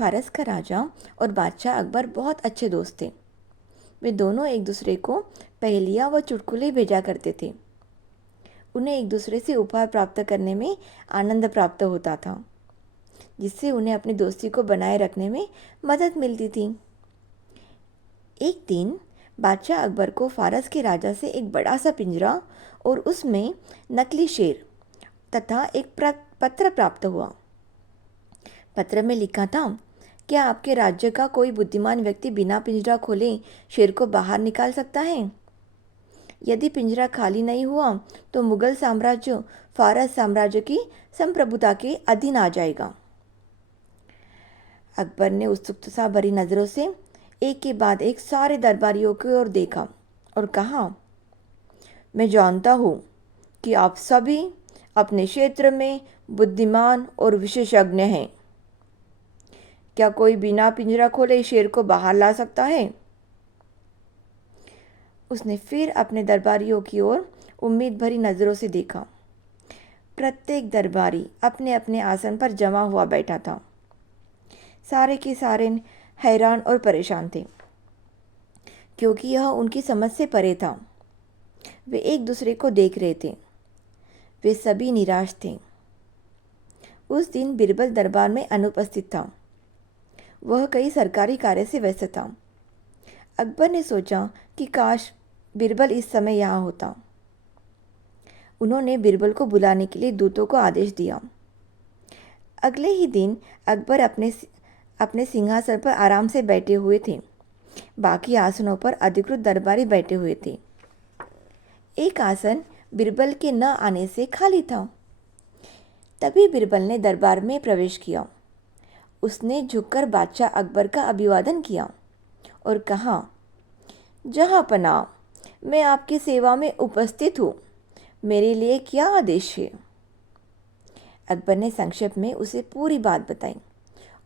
फारस का राजा और बादशाह अकबर बहुत अच्छे दोस्त थे। वे दोनों एक दूसरे को पहेलियाँ व चुटकुले भेजा करते थे। उन्हें एक दूसरे से उपहार प्राप्त करने में आनंद प्राप्त होता था, जिससे उन्हें अपनी दोस्ती को बनाए रखने में मदद मिलती थी। एक दिन बादशाह अकबर को फारस के राजा से एक बड़ा सा पिंजरा और उसमें नकली शेर तथा एक पत्र प्राप्त हुआ। पत्र में लिखा था, क्या आपके राज्य का कोई बुद्धिमान व्यक्ति बिना पिंजरा खोले शेर को बाहर निकाल सकता है? यदि पिंजरा खाली नहीं हुआ तो मुगल साम्राज्य फारस साम्राज्य की संप्रभुता के अधीन आ जाएगा। अकबर ने उत्सुकता भरी नज़रों से एक के बाद एक सारे दरबारियों की ओर देखा और कहा, मैं जानता हूँ कि आप सभी अपने क्षेत्र में बुद्धिमान और विशेषज्ञ हैं। क्या कोई बिना पिंजरा खोले शेर को बाहर ला सकता है? उसने फिर अपने दरबारियों की ओर उम्मीद भरी नज़रों से देखा। प्रत्येक दरबारी अपने अपने आसन पर जमा हुआ बैठा था। सारे के सारे हैरान और परेशान थे, क्योंकि यह उनकी समझ से परे था। वे एक दूसरे को देख रहे थे। वे सभी निराश थे। उस दिन बीरबल दरबार में अनुपस्थित था। वह कई सरकारी कार्य से व्यस्त था। अकबर ने सोचा कि काश बीरबल इस समय यहाँ होता। उन्होंने बीरबल को बुलाने के लिए दूतों को आदेश दिया। अगले ही दिन अकबर अपने सिंहासन पर आराम से बैठे हुए थे। बाकी आसनों पर अधिकृत दरबारी बैठे हुए थे। एक आसन बीरबल के न आने से खाली था। तभी बीरबल ने दरबार में प्रवेश किया। उसने झुककर बादशाह अकबर का अभिवादन किया और कहा, जहाँपनाह, मैं आपकी सेवा में उपस्थित हूँ। मेरे लिए क्या आदेश है? अकबर ने संक्षेप में उसे पूरी बात बताई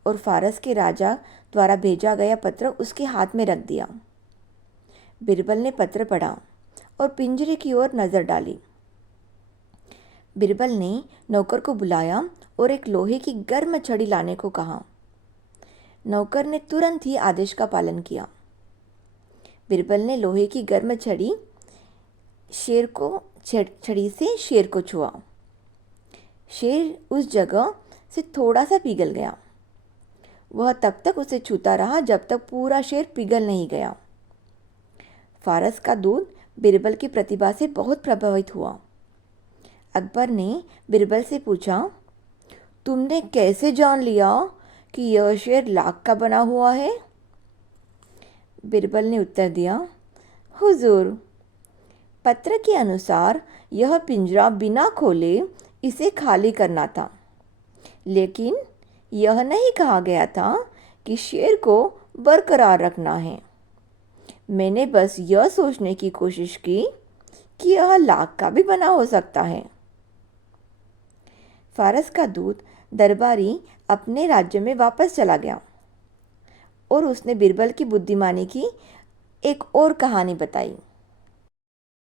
और फारस के राजा द्वारा भेजा गया पत्र उसके हाथ में रख दिया। बीरबल ने पत्र पढ़ा और पिंजरे की ओर नज़र डाली। बीरबल ने नौकर को बुलाया और एक लोहे की गर्म छड़ी लाने को कहा। नौकर ने तुरंत ही आदेश का पालन किया। बीरबल ने लोहे की गर्म छड़ी से शेर को छुआ। शेर उस जगह से थोड़ा सा पिघल गया। वह तब तक उसे छूता रहा जब तक पूरा शेर पिघल नहीं गया। फारस का दूत बीरबल की प्रतिभा से बहुत प्रभावित हुआ। अकबर ने बीरबल से पूछा, तुमने कैसे जान लिया कि यह शेर लाख का बना हुआ है? बीरबल ने उत्तर दिया, हुजूर, पत्र के अनुसार यह पिंजरा बिना खोले इसे खाली करना था, लेकिन यह नहीं कहा गया था कि शेर को बरकरार रखना है। मैंने बस यह सोचने की कोशिश की कि यह लाख का भी बना हो सकता है। फारस का दूत दरबारी अपने राज्य में वापस चला गया और उसने बीरबल की बुद्धिमानी की एक और कहानी बताई।